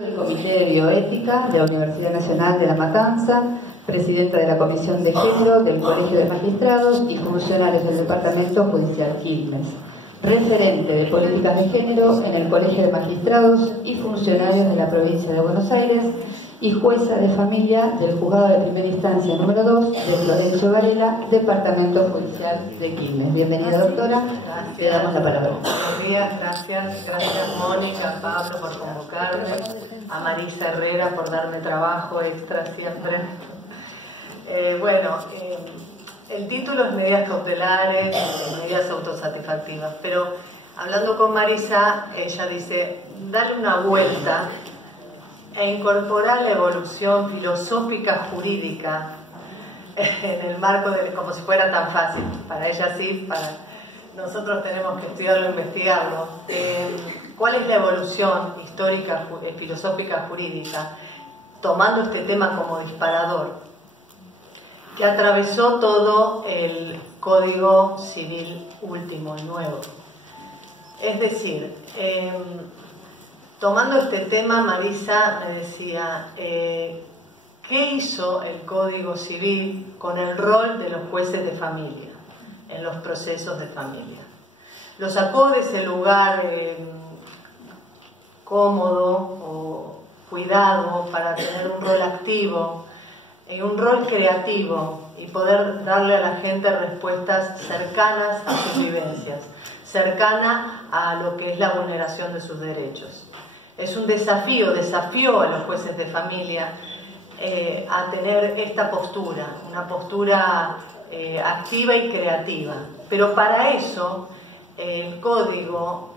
Del Comité de Bioética de la Universidad Nacional de La Matanza, presidenta de la Comisión de Género del Colegio de Magistrados y funcionarios del Departamento Judicial Quilmes, referente de Políticas de Género en el Colegio de Magistrados y funcionarios de la Provincia de Buenos Aires y jueza de familia del Juzgado de Primera Instancia número 2 de Florencio Varela, Departamento Judicial de Quilmes. Bienvenida, doctora. Gracias. Le damos la palabra. Buenos días, gracias. Gracias, Mónica, a Pablo por convocarme, a Marisa Herrera por darme trabajo extra siempre. El título es Medidas Cautelares, Medidas Autosatisfactivas, pero hablando con Marisa, ella dice, dale una vuelta e incorporar la evolución filosófica jurídica en el marco de, como si fuera tan fácil. Para ella sí, para nosotros tenemos que estudiarlo e investigarlo. ¿Cuál es la evolución histórica, filosófica, jurídica, tomando este tema como disparador, que atravesó todo el Código Civil último y nuevo? Es decir, tomando este tema, Marisa me decía, ¿qué hizo el Código Civil con el rol de los jueces de familia en los procesos de familia? Lo sacó de ese lugar cómodo o cuidado para tener un rol activo y un rol creativo y poder darle a la gente respuestas cercanas a sus vivencias, cercana a lo que es la vulneración de sus derechos. Es un desafío a los jueces de familia a tener esta postura, una postura activa y creativa. Pero para eso el Código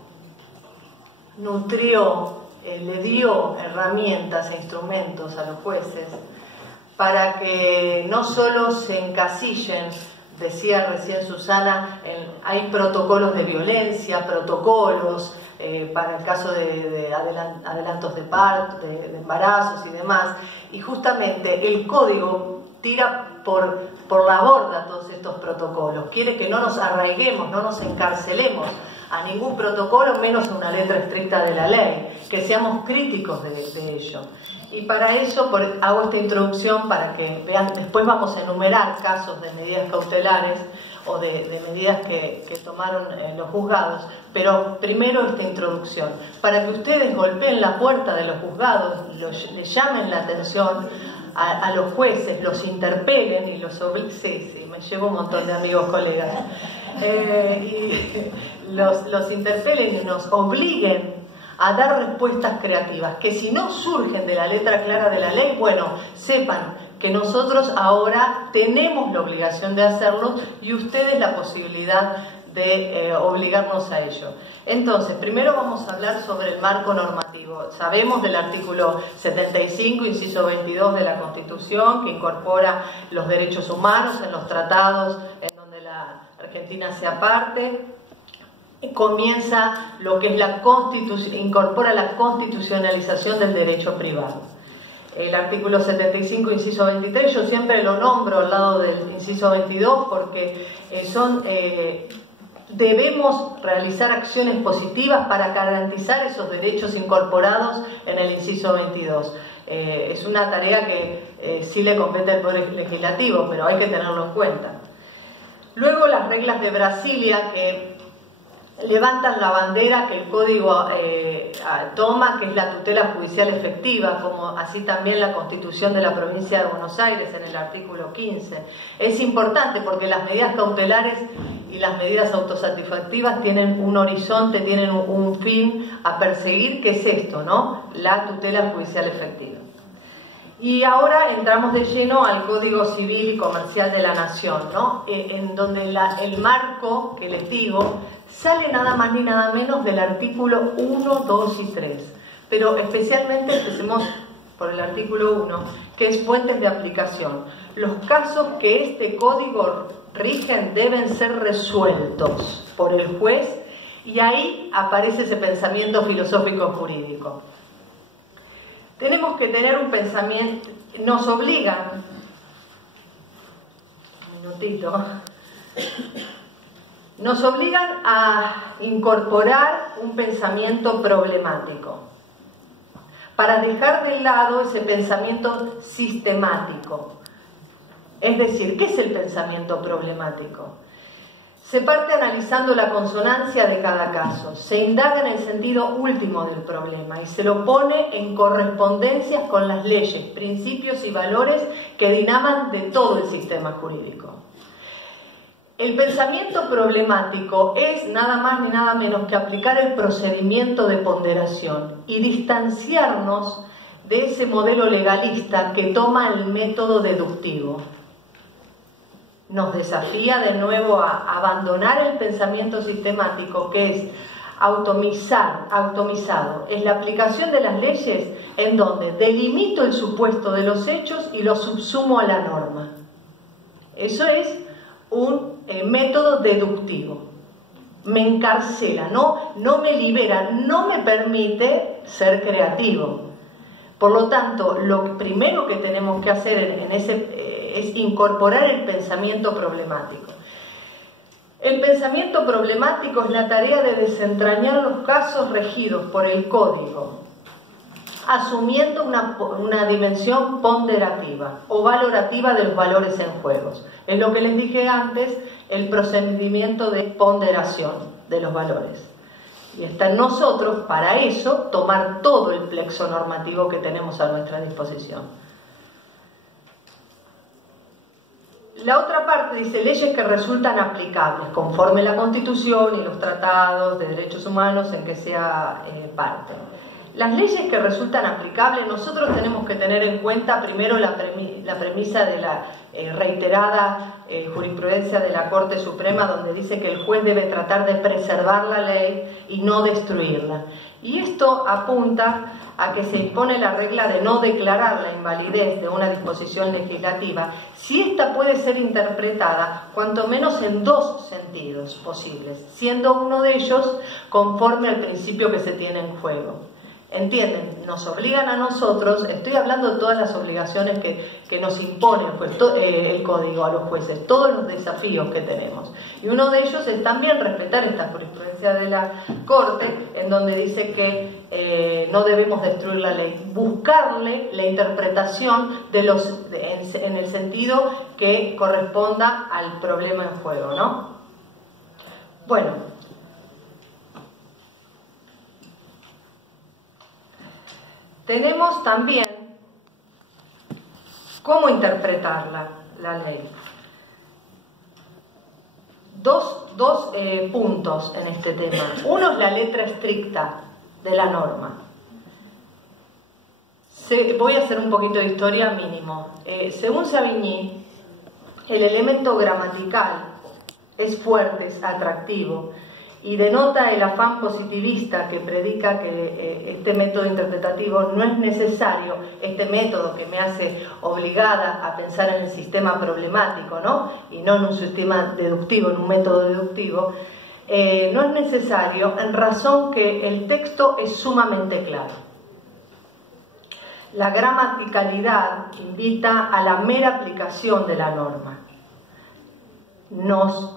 nutrió, le dio herramientas e instrumentos a los jueces para que no solo se encasillen, decía recién Susana, hay protocolos de violencia, protocolos para el caso de adelantos de parto, de embarazos y demás, y justamente el Código tira por la borda todos estos protocolos, quiere que no nos arraiguemos, no nos encarcelemos a ningún protocolo, menos a una letra estricta de la ley, que seamos críticos de ello. Y para eso hago esta introducción para que vean, después vamos a enumerar casos de medidas cautelares o de medidas que tomaron los juzgados, pero primero esta introducción, para que ustedes golpeen la puerta de los juzgados, les llamen la atención a los jueces, los interpelen y los obliguen, sí, me llevo un montón de amigos, colegas, y los interpelen y nos obliguen a dar respuestas creativas, que si no surgen de la letra clara de la ley, bueno, sepan que nosotros ahora tenemos la obligación de hacerlo y ustedes la posibilidad de obligarnos a ello. Entonces, primero vamos a hablar sobre el marco normativo. Sabemos del artículo 75, inciso 22 de la Constitución, que incorpora los derechos humanos en los tratados en donde la Argentina sea parte. Comienza lo que es la Constitución, incorpora la constitucionalización del derecho privado. El artículo 75, inciso 23, yo siempre lo nombro al lado del inciso 22 porque debemos realizar acciones positivas para garantizar esos derechos incorporados en el inciso 22. Es una tarea que sí le compete al Poder Legislativo, pero hay que tenerlo en cuenta. Luego las reglas de Brasilia, que levantan la bandera que el Código toma, que es la tutela judicial efectiva, como así también la Constitución de la Provincia de Buenos Aires en el artículo 15. Es importante porque las medidas cautelares y las medidas autosatisfactivas tienen un horizonte, tienen un fin a perseguir, que es esto, ¿no? La tutela judicial efectiva. Y ahora entramos de lleno al Código Civil y Comercial de la Nación, ¿no? En donde el marco que les digo sale nada más ni nada menos del artículo 1, 2 y 3. Pero especialmente empecemos por el artículo 1, que es fuentes de aplicación. Los casos que este código rigen deben ser resueltos por el juez, y ahí aparece ese pensamiento filosófico jurídico. Tenemos que tener un pensamiento, nos obligan, un minutito, nos obligan a incorporar un pensamiento problemático. para dejar de lado ese pensamiento sistemático. Es decir, ¿qué es el pensamiento problemático? Se parte analizando la consonancia de cada caso, se indaga en el sentido último del problema y se lo pone en correspondencias con las leyes, principios y valores que dinaman de todo el sistema jurídico. El pensamiento problemático es nada más ni nada menos que aplicar el procedimiento de ponderación y distanciarnos de ese modelo legalista que toma el método deductivo. Nos desafía de nuevo a abandonar el pensamiento sistemático, que es automizado. Es la aplicación de las leyes en donde delimito el supuesto de los hechos y lo subsumo a la norma. Eso es un método deductivo. Me encarcela, no me libera, no me permite ser creativo. Por lo tanto, lo primero que tenemos que hacer es incorporar el pensamiento problemático. El pensamiento problemático es la tarea de desentrañar los casos regidos por el código, asumiendo una dimensión ponderativa o valorativa de los valores en juego. Es lo que les dije antes, el procedimiento de ponderación de los valores. Y está en nosotros, para eso, tomar todo el plexo normativo que tenemos a nuestra disposición. La otra parte dice leyes que resultan aplicables conforme la Constitución y los tratados de derechos humanos en que sea parte. Las leyes que resultan aplicables, nosotros tenemos que tener en cuenta primero la premisa de la reiterada jurisprudencia de la Corte Suprema, donde dice que el juez debe tratar de preservar la ley y no destruirla. Y esto apunta a que se impone la regla de no declarar la invalidez de una disposición legislativa si ésta puede ser interpretada cuanto menos en dos sentidos posibles, siendo uno de ellos conforme al principio que se tiene en juego. ¿Entienden? Nos obligan a nosotros, estoy hablando de todas las obligaciones que nos impone el código a los jueces, todos los desafíos que tenemos. Y uno de ellos es también respetar esta jurisprudencia de la Corte, en donde dice que no debemos destruir la ley, buscarle la interpretación en el sentido que corresponda al problema en juego, ¿no? Bueno. Tenemos también cómo interpretar la ley. Dos puntos en este tema. Uno es la letra estricta de la norma. Voy a hacer un poquito de historia mínimo. Según Savigny, el elemento gramatical es fuerte, es atractivo, y denota el afán positivista que predica que este método interpretativo no es necesario, este método que me hace obligada a pensar en el sistema problemático, ¿no? Y no en un sistema deductivo, en un método deductivo, no es necesario en razón que el texto es sumamente claro. La gramaticalidad invita a la mera aplicación de la norma. Nos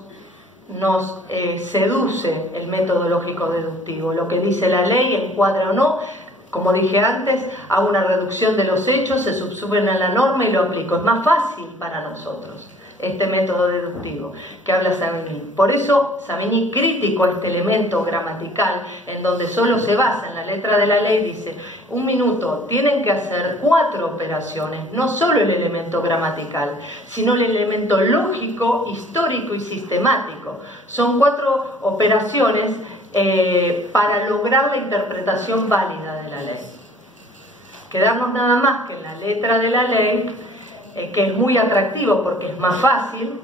seduce el método lógico deductivo. Lo que dice la ley encuadra o no, como dije antes, a una reducción de los hechos, se subsumen a la norma y lo aplico. Es más fácil para nosotros este método deductivo que habla Savigny. Por eso Savigny, crítico a este elemento gramatical en donde solo se basa en la letra de la ley, dice: un minuto, tienen que hacer 4 operaciones, no solo el elemento gramatical, sino el elemento lógico, histórico y sistemático. Son 4 operaciones para lograr la interpretación válida de la ley. Quedarnos nada más que en la letra de la ley, que es muy atractivo porque es más fácil,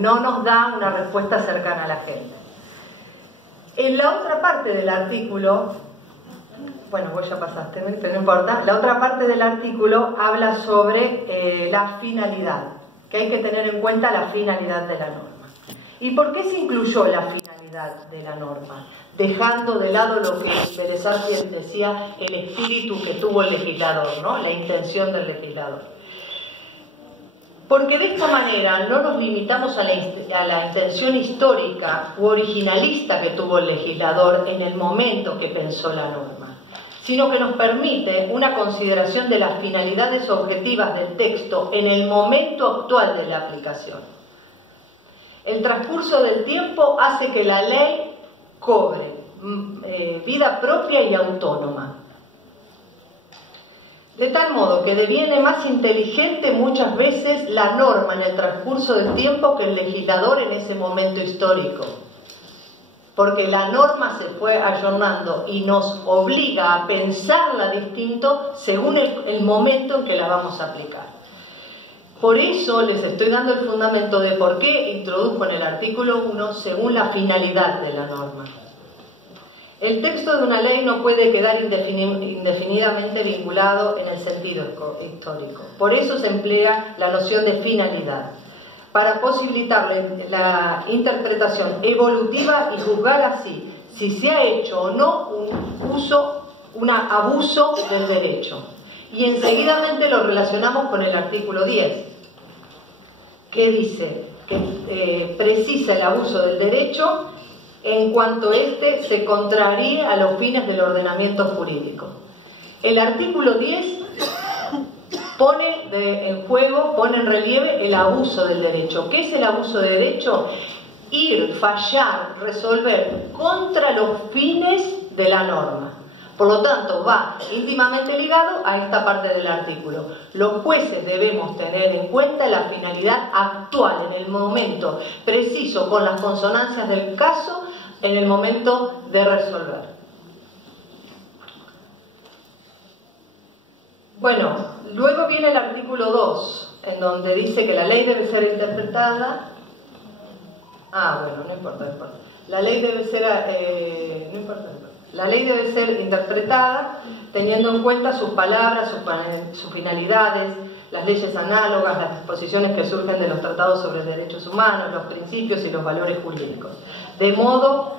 no nos da una respuesta cercana a la gente. En la otra parte del artículo, bueno, vos ya pasaste, pero no importa, la otra parte del artículo habla sobre la finalidad, que hay que tener en cuenta la finalidad de la norma. ¿Y por qué se incluyó la finalidad de la norma? Dejando de lado lo que Pérez Sánchez decía, el espíritu que tuvo el legislador, ¿no? La intención del legislador. Porque de esta manera no nos limitamos a la intención histórica u originalista que tuvo el legislador en el momento que pensó la norma, sino que nos permite una consideración de las finalidades objetivas del texto en el momento actual de la aplicación. El transcurso del tiempo hace que la ley cobre vida propia y autónoma, de tal modo que deviene más inteligente muchas veces la norma en el transcurso del tiempo que el legislador en ese momento histórico, porque la norma se fue ayornando y nos obliga a pensarla distinto según el momento en que la vamos a aplicar. Por eso les estoy dando el fundamento de por qué introdujo en el artículo 1 según la finalidad de la norma. El texto de una ley no puede quedar indefinidamente vinculado en el sentido histórico. Por eso se emplea la noción de finalidad, para posibilitar la interpretación evolutiva y juzgar así si se ha hecho o no un abuso del derecho. Y enseguidamente lo relacionamos con el artículo 10, que dice que precisa el abuso del derecho en cuanto éste se contraríe a los fines del ordenamiento jurídico. El artículo 10 pone en juego, pone en relieve el abuso del derecho. ¿Qué es el abuso del derecho? Ir, fallar, resolver contra los fines de la norma. Por lo tanto, va íntimamente ligado a esta parte del artículo. Los jueces debemos tener en cuenta la finalidad actual, en el momento preciso, con las consonancias del caso, en el momento de resolver. Bueno, luego viene el artículo 2, en donde dice que la ley debe ser interpretada. Bueno, no importa. La ley debe ser, no importa. La ley debe ser interpretada teniendo en cuenta sus palabras, sus finalidades, las leyes análogas, las disposiciones que surgen de los tratados sobre derechos humanos, los principios y los valores jurídicos, de modo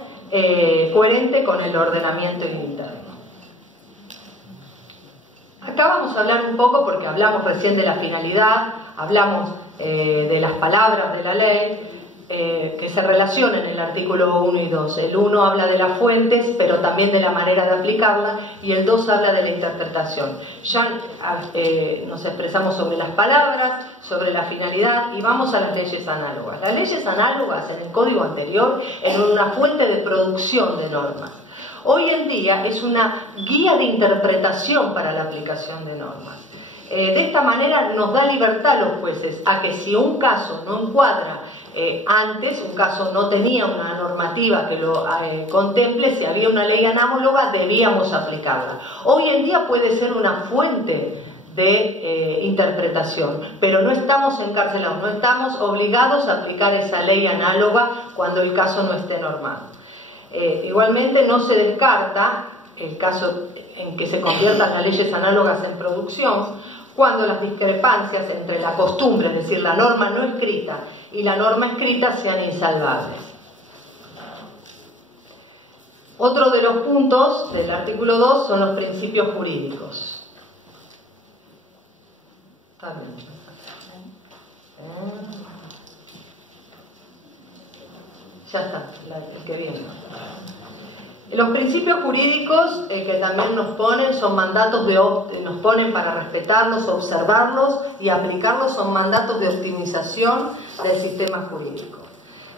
coherente con el ordenamiento interno. Acá vamos a hablar un poco, porque hablamos recién de la finalidad, hablamos de las palabras de la ley, que se relacionan en el artículo 1 y 2. El 1 habla de las fuentes, pero también de la manera de aplicarla, y el 2 habla de la interpretación. Ya nos expresamos sobre las palabras, sobre la finalidad, y vamos a las leyes análogas. Las leyes análogas en el código anterior eran una fuente de producción de normas. Hoy en día es una guía de interpretación para la aplicación de normas. De esta manera nos da libertad a los jueces a que si un caso no encuadra antes, un caso no tenía una normativa que lo contemple, si había una ley análoga debíamos aplicarla. Hoy en día puede ser una fuente de interpretación, pero no estamos encarcelados, no estamos obligados a aplicar esa ley análoga cuando el caso no esté normado. Igualmente no se descarta el caso en que se conviertan las leyes análogas en producción cuando las discrepancias entre la costumbre, es decir, la norma no escrita y la norma escrita sean insalvables. Otro de los puntos del artículo 2 son los principios jurídicos. Está bien. Ya está, el que viene. Los principios jurídicos que también nos ponen son mandatos nos ponen para respetarlos, observarlos y aplicarlos, son mandatos de optimización del sistema jurídico.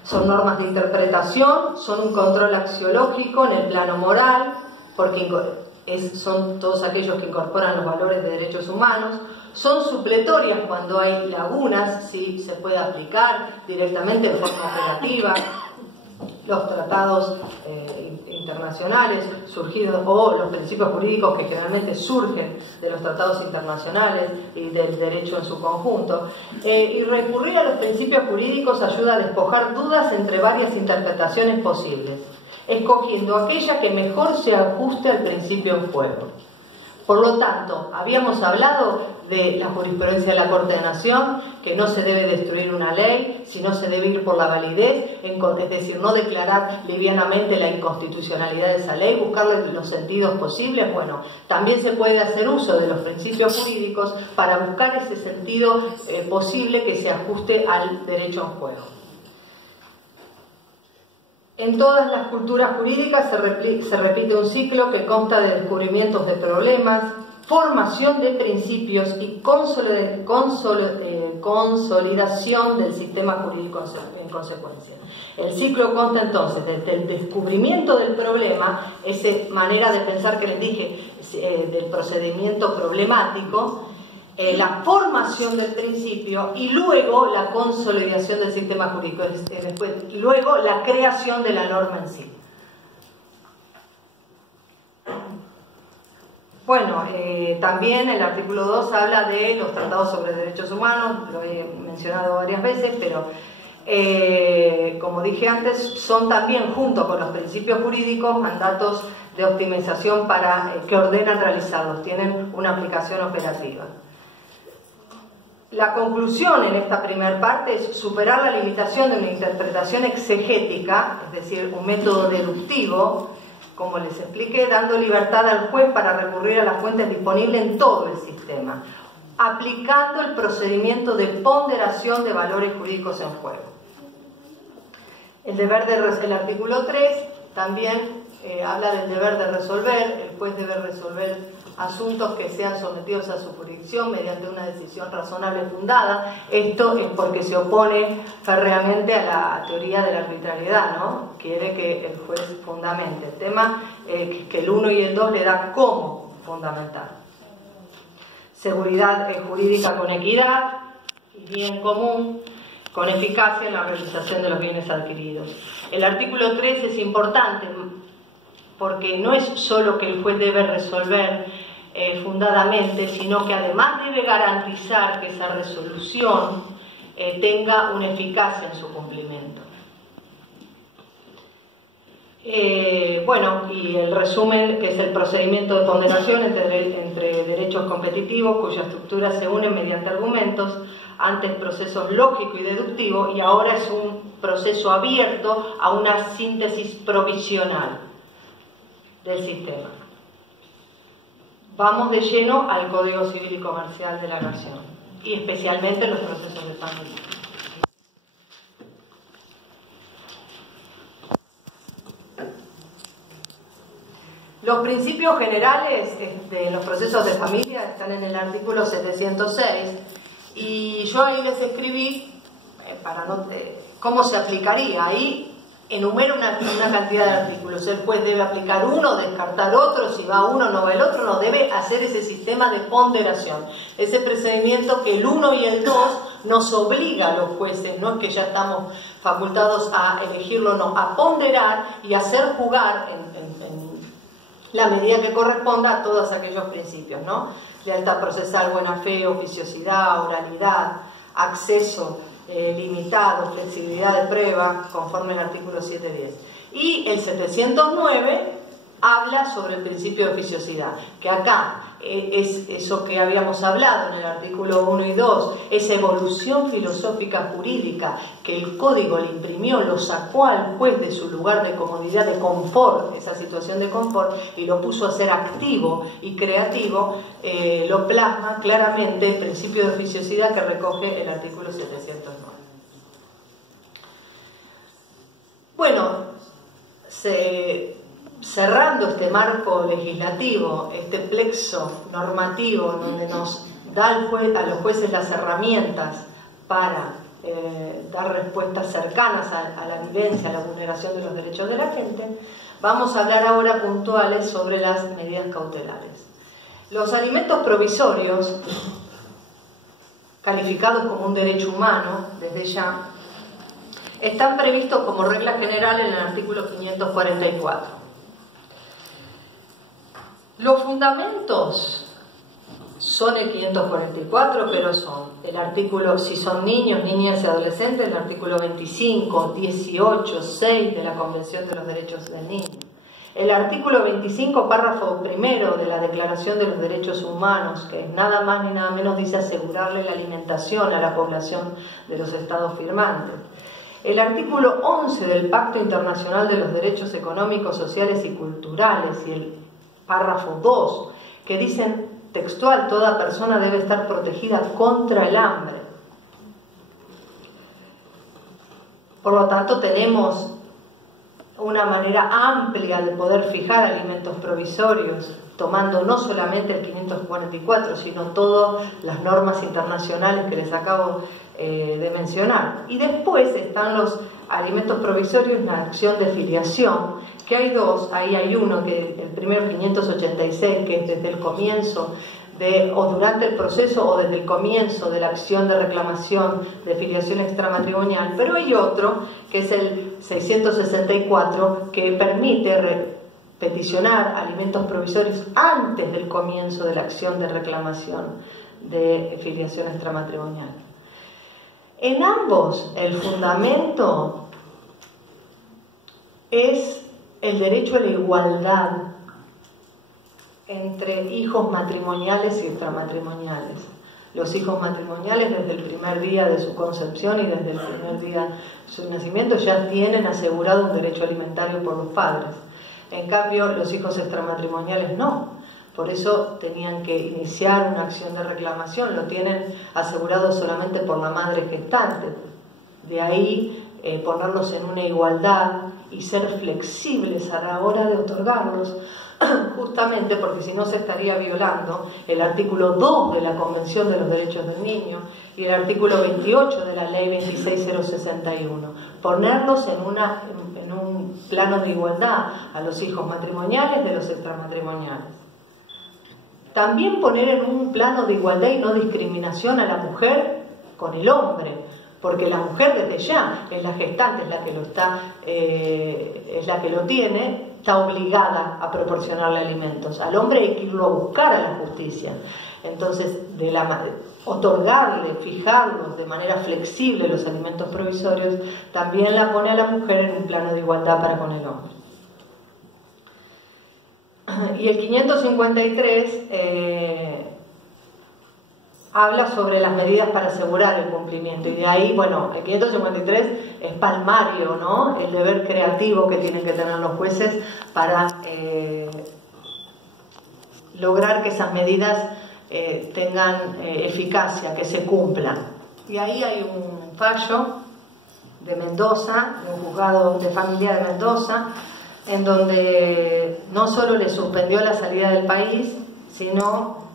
Son normas de interpretación, son un control axiológico en el plano moral, porque son todos aquellos que incorporan los valores de derechos humanos. Son supletorias cuando hay lagunas, sí se puede aplicar directamente en forma operativa. Los tratados internacionales surgidos, o los principios jurídicos que generalmente surgen de los tratados internacionales y del derecho en su conjunto. Y recurrir a los principios jurídicos ayuda a despojar dudas entre varias interpretaciones posibles, escogiendo aquella que mejor se ajuste al principio en juego. Por lo tanto, habíamos hablado de la jurisprudencia de la Corte de Nación, que no se debe destruir una ley, sino se debe ir por la validez, es decir, no declarar livianamente la inconstitucionalidad de esa ley, buscarle los sentidos posibles. Bueno, también se puede hacer uso de los principios jurídicos para buscar ese sentido posible que se ajuste al derecho en juego. En todas las culturas jurídicas se repite un ciclo que consta de descubrimientos de problemas, formación de principios y consolidación del sistema jurídico en consecuencia. El ciclo consta entonces desde el descubrimiento del problema, esa manera de pensar que les dije del procedimiento problemático, la formación del principio y luego la consolidación del sistema jurídico, y luego la creación de la norma en sí. Bueno, también el artículo 2 habla de los tratados sobre derechos humanos, lo he mencionado varias veces, pero como dije antes, son también, junto con los principios jurídicos, mandatos de optimización que ordenan realizarlos, tienen una aplicación operativa. La conclusión en esta primera parte es superar la limitación de una interpretación exegética, es decir, un método deductivo, como les expliqué, dando libertad al juez para recurrir a las fuentes disponibles en todo el sistema, aplicando el procedimiento de ponderación de valores jurídicos en juego. El artículo 3 también habla del deber de resolver. El juez debe resolver asuntos que sean sometidos a su jurisdicción mediante una decisión razonable fundada. Esto es porque se opone férreamente a la teoría de la arbitrariedad, ¿no? Quiere que el juez fundamente. El tema que el 1 y el 2 le da cómo fundamentar. Seguridad jurídica con equidad y bien común, con eficacia en la realización de los bienes adquiridos. El artículo 3 es importante porque no es solo que el juez debe resolver fundadamente, sino que además debe garantizar que esa resolución tenga una eficacia en su cumplimiento. Bueno, y el resumen, que es el procedimiento de ponderación entre derechos competitivos cuya estructura se une mediante argumentos, antes procesos lógico y deductivo, y ahora es un proceso abierto a una síntesis provisional del sistema. Vamos de lleno al Código Civil y Comercial de la Nación, y especialmente los procesos de familia. Los principios generales de los procesos de familia están en el artículo 706, y yo ahí les escribí cómo se aplicaría. Ahí enumero una cantidad de artículos. El juez debe aplicar uno, descartar otro, si va uno no va el otro, no debe hacer ese sistema de ponderación, ese procedimiento que el 1 y el 2 nos obliga a los jueces, no es que ya estamos facultados a elegirlo, no, a ponderar y hacer jugar en la medida que corresponda a todos aquellos principios, ¿no? Lealtad procesal, buena fe, oficiosidad, oralidad, acceso limitado, flexibilidad de prueba, conforme al artículo 710. Y el 709 habla sobre el principio de oficiosidad, que acá es eso que habíamos hablado en el artículo 1 y 2, esa evolución filosófica jurídica que el código le imprimió, lo sacó al juez de su lugar de comodidad, de confort, esa situación de confort, y lo puso a ser activo y creativo, lo plasma claramente el principio de oficiosidad que recoge el artículo 709. Bueno, cerrando este marco legislativo, este plexo normativo donde nos da a los jueces las herramientas para dar respuestas cercanas a la vivencia, a la vulneración de los derechos de la gente, vamos a hablar ahora puntuales sobre las medidas cautelares. Los alimentos provisorios, calificados como un derecho humano desde ya, están previstos como regla general en el artículo 544. Los fundamentos son el 544, pero son el artículo, si son niños, niñas y adolescentes, el artículo 25, 18, 6 de la Convención de los Derechos del Niño. El artículo 25, párrafo primero de la Declaración de los Derechos Humanos, que nada más ni nada menos dice asegurarle la alimentación a la población de los estados firmantes. El artículo 11 del Pacto Internacional de los Derechos Económicos, Sociales y Culturales y el párrafo 2, que dicen textual, toda persona debe estar protegida contra el hambre. Por lo tanto, tenemos una manera amplia de poder fijar alimentos provisorios, tomando no solamente el 544, sino todas las normas internacionales que les acabo de mencionar. Y después están los alimentos provisorios en la acción de filiación, que hay dos. Ahí hay uno, que el primero 586, que es desde el comienzo o durante el proceso o desde el comienzo de la acción de reclamación de filiación extramatrimonial, pero hay otro que es el 664, que permite peticionar alimentos provisorios antes del comienzo de la acción de reclamación de filiación extramatrimonial. En ambos el fundamento es el derecho a la igualdad entre hijos matrimoniales y extramatrimoniales. Los hijos matrimoniales desde el primer día de su concepción y desde el primer día de su nacimiento ya tienen asegurado un derecho alimentario por los padres. En cambio, los hijos extramatrimoniales no. Por eso tenían que iniciar una acción de reclamación, lo tienen asegurado solamente por la madre gestante. De ahí ponerlos en una igualdad y ser flexibles a la hora de otorgarlos, justamente porque si no se estaría violando el artículo 2 de la Convención de los Derechos del Niño y el artículo 28 de la Ley 26061. Ponerlos en un plano de igualdad a los hijos matrimoniales de los extramatrimoniales. También poner en un plano de igualdad y no discriminación a la mujer con el hombre, porque la mujer desde ya es la gestante, es la que lo tiene, está obligada a proporcionarle alimentos. Al hombre hay que irlo a buscar a la justicia. Entonces, otorgarle, fijarlos de manera flexible los alimentos provisorios, también la pone a la mujer en un plano de igualdad para con el hombre. Y el 553 habla sobre las medidas para asegurar el cumplimiento. Y de ahí, bueno, el 553 es palmario, ¿no? El deber creativo que tienen que tener los jueces para lograr que esas medidas tengan eficacia, que se cumplan. Y ahí hay un fallo de Mendoza, de un juzgado de familia de Mendoza, en donde no solo le suspendió la salida del país, sino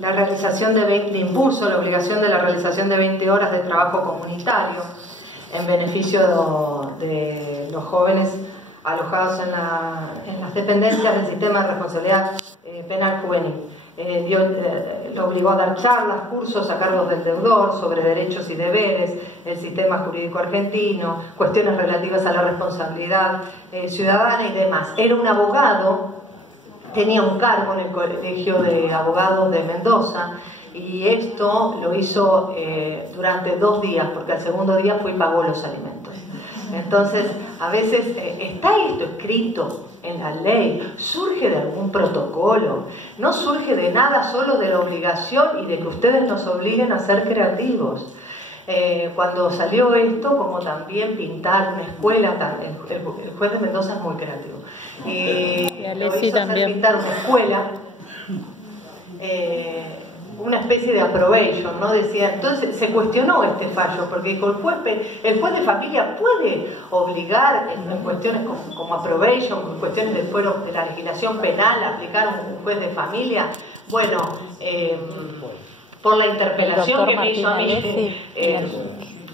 la realización le impuso la obligación de la realización de 20 horas de trabajo comunitario en beneficio de los jóvenes alojados en las dependencias del sistema de responsabilidad penal juvenil. Lo obligó a dar charlas, cursos a cargo del deudor sobre derechos y deberes, el sistema jurídico argentino, cuestiones relativas a la responsabilidad ciudadana y demás. Era un abogado, tenía un cargo en el Colegio de Abogados de Mendoza, y esto lo hizo durante 2 días, porque al segundo día fue y pagó los alimentos. Entonces, a veces está esto escrito en la ley, surge de algún protocolo, no surge de nada, solo de la obligación y de que ustedes nos obliguen a ser creativos. Cuando salió esto, como también pintar una escuela, el juez de Mendoza es muy creativo, y lo hizo hacer pintar una escuela, una especie de approbation, ¿no? Decía, entonces se cuestionó este fallo, porque dijo, el juez de familia puede obligar en cuestiones como approbation, en cuestiones de la legislación penal, aplicar un juez de familia. Bueno, por la interpelación que me hizo a mí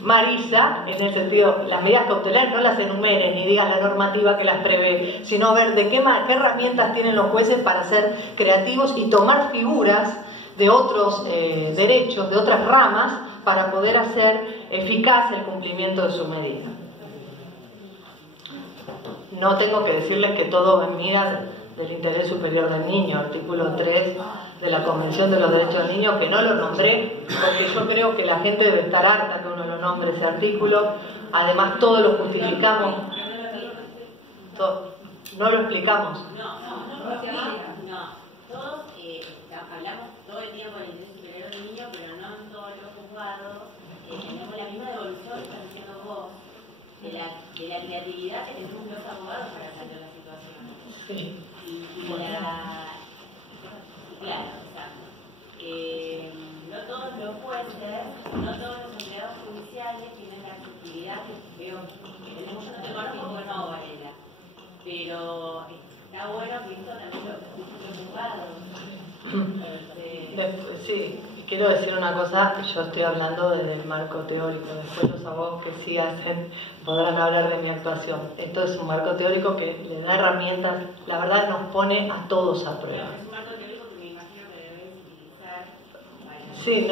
Marisa, en el sentido, las medidas cautelares no las enumeren ni digan la normativa que las prevé, sino a ver qué herramientas tienen los jueces para ser creativos y tomar figuras de otros derechos, de otras ramas, para poder hacer eficaz el cumplimiento de su medida. No tengo que decirles que todo en mira del interés superior del niño, artículo 3 de la Convención de los Derechos del Niño, que no lo nombré, porque yo creo que la gente debe estar harta que uno lo nombre ese artículo. Además, todo lo justificamos. No lo explicamos. Todos hablamos todo el tiempo del interés superior del niño, pero no en todos los juzgados tenemos la misma devolución que estás diciendo vos, de la creatividad que tenemos los abogados para salir de la situación. Sí. Claro, exacto. No todos los jueces, no todos los empleados judiciales tienen la accesibilidad que veo que tenemos. Yo no te conozco porque no pero está bueno que esto también lo esté preocupado. Sí, quiero decir una cosa, yo estoy hablando desde el marco teórico, después los abogados que sí hacen podrán hablar de mi actuación. Esto es un marco teórico que le da herramientas, la verdad nos pone a todos a prueba. Es un marco teórico que me imagino que debes utilizar. Sí,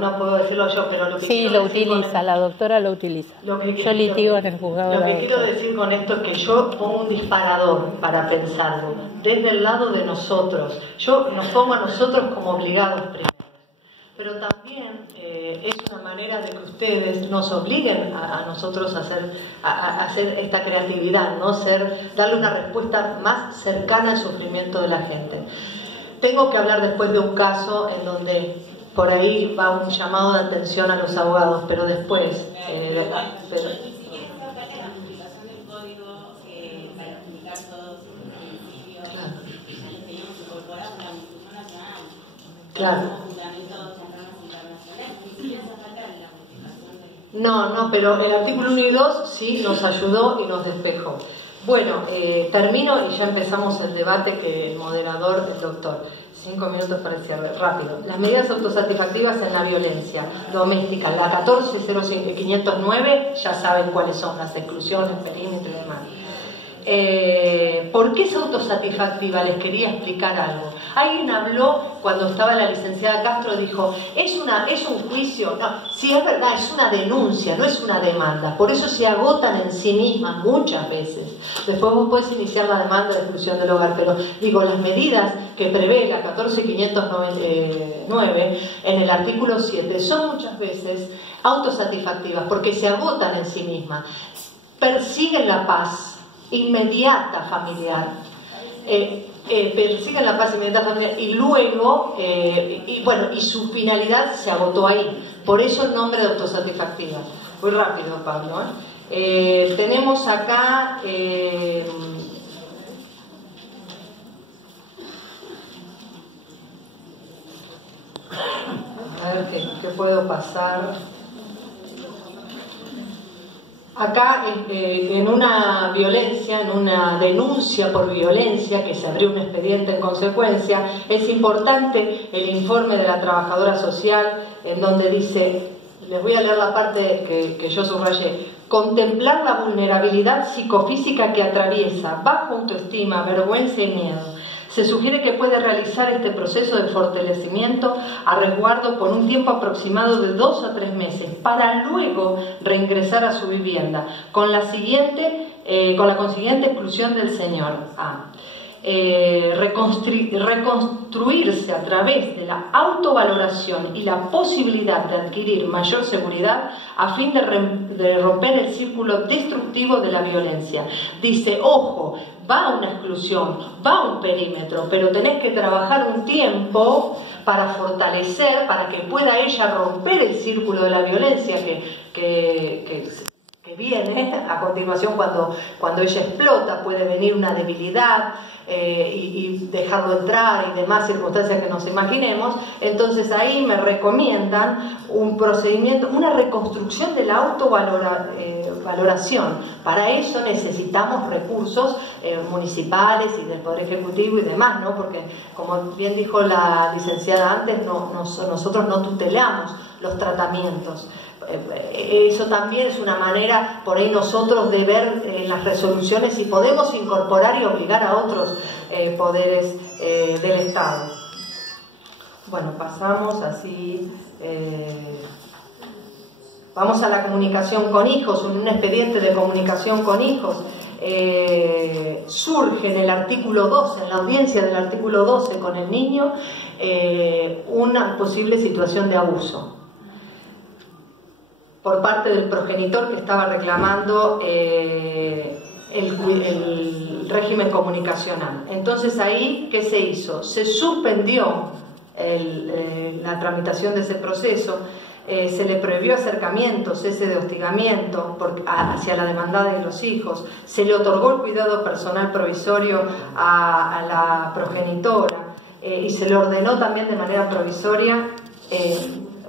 no puedo decirlo yo, pero lo que sí, lo utiliza, la doctora lo utiliza. Yo litigo en el juzgado. Lo que quiero decir con esto es que yo pongo un disparador para pensarlo, desde el lado de nosotros. Yo nos pongo a nosotros como obligados primero. Pero también es una manera de que ustedes nos obliguen a nosotros a hacer esta creatividad, ¿no? Darle una respuesta más cercana al sufrimiento de la gente. Tengo que hablar después de un caso en donde por ahí va un llamado de atención a los abogados, pero después... Si quieres sacar la publicación del código para publicar todos los principios, ya los tenemos incorporados en la Constitución Nacional. Claro. Fundamentos en normas internacionales. Si quieres sacar la publicación del... No, pero el artículo 1 y 2 sí nos ayudó y nos despejó. Bueno, termino y ya empezamos el debate que el moderador, el doctor. 5 minutos para el cierre, rápido. Las medidas autosatisfactivas en la violencia doméstica, la 14.0509, ya saben cuáles son las exclusiones, perímetro y demás. ¿Por qué es autosatisfactiva? Les quería explicar algo. Alguien habló cuando estaba la licenciada Castro, dijo, es un juicio. No, sí, es verdad, es una denuncia, no es una demanda. Por eso se agotan en sí mismas muchas veces. Después vos podés iniciar la demanda de exclusión del hogar, pero digo, las medidas que prevé la 14.509 en el artículo 7 son muchas veces autosatisfactivas porque se agotan en sí mismas. Persiguen la paz inmediata familiar, persiguen la paz inmediata familiar y luego, y su finalidad se agotó ahí. Por eso el nombre de autosatisfactiva. Muy rápido, Pablo. Tenemos acá... a ver qué puedo pasar. Acá, en una violencia, en una denuncia por violencia, que se abrió un expediente en consecuencia, es importante el informe de la trabajadora social, en donde dice, les voy a leer la parte que yo subrayé, contemplar la vulnerabilidad psicofísica que atraviesa, baja autoestima, vergüenza y miedo. Se sugiere que puede realizar este proceso de fortalecimiento a resguardo por un tiempo aproximado de 2 a 3 meses, para luego reingresar a su vivienda, con la consiguiente exclusión del señor A. Reconstruirse a través de la autovaloración y la posibilidad de adquirir mayor seguridad a fin de romper el círculo destructivo de la violencia. Dice, ojo, va a una exclusión, va a un perímetro, pero tenés que trabajar un tiempo para fortalecer, para que pueda ella romper el círculo de la violencia que viene a continuación cuando ella explota. Puede venir una debilidad y dejarlo entrar y demás circunstancias que nos imaginemos. Entonces ahí me recomiendan un procedimiento, una reconstrucción de la autovaloración. Para eso necesitamos recursos municipales y del Poder Ejecutivo y demás, ¿no? Porque, como bien dijo la licenciada antes, nosotros no tutelamos los tratamientos. Eso también es una manera por ahí nosotros de ver las resoluciones si podemos incorporar y obligar a otros poderes del Estado. Bueno, pasamos así, vamos a la comunicación con hijos. Un expediente de comunicación con hijos surge en el artículo 12, en la audiencia del artículo 12 con el niño, una posible situación de abuso por parte del progenitor que estaba reclamando el régimen comunicacional. Entonces ahí, ¿qué se hizo? Se suspendió la tramitación de ese proceso, se le prohibió acercamiento, cese de hostigamiento hacia la demandada y los hijos, se le otorgó el cuidado personal provisorio a la progenitora y se le ordenó también de manera provisoria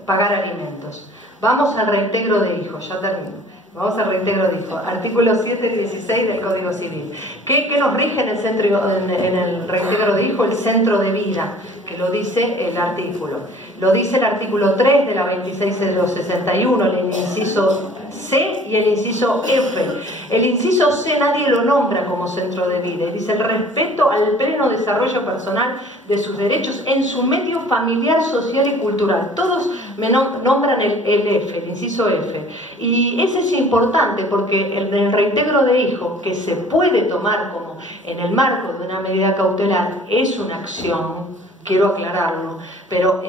pagar alimentos. Vamos al reintegro de hijos, ya termino. Vamos al reintegro de hijo. Artículo 7 y 16 del Código Civil. ¿Qué nos rige en el reintegro de hijo? El centro de vida, que lo dice el artículo. Lo dice el artículo 3 de la 26061, el inciso C y el inciso F. El inciso C nadie lo nombra como centro de vida. Dice el respeto al pleno desarrollo personal de sus derechos en su medio familiar, social y cultural. Todos me nombran el F, el inciso F. Y ese es importante porque el reintegro de hijo, que se puede tomar como en el marco de una medida cautelar, es una acción, quiero aclararlo, pero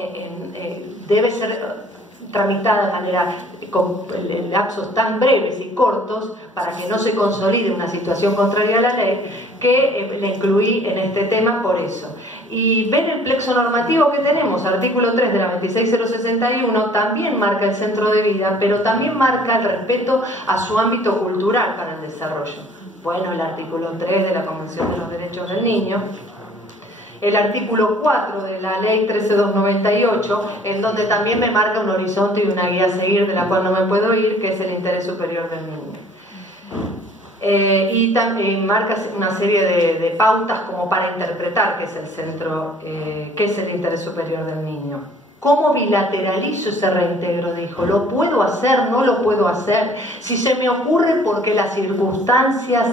debe ser tramitada de manera con lapsos tan breves y cortos para que no se consolide una situación contraria a la ley, que la incluí en este tema por eso. Y ven el plexo normativo que tenemos, artículo 3 de la 26061, también marca el centro de vida, pero también marca el respeto a su ámbito cultural para el desarrollo. Bueno, el artículo 3 de la Convención de los Derechos del Niño, el artículo 4 de la ley 13298, en donde también me marca un horizonte y una guía a seguir, de la cual no me puedo ir, que es el interés superior del niño. Y también marca una serie de pautas como para interpretar qué es el centro, qué es el interés superior del niño. ¿Cómo bilateralizo ese reintegro de hijo? ¿Lo puedo hacer? ¿No lo puedo hacer? Si se me ocurre porque las circunstancias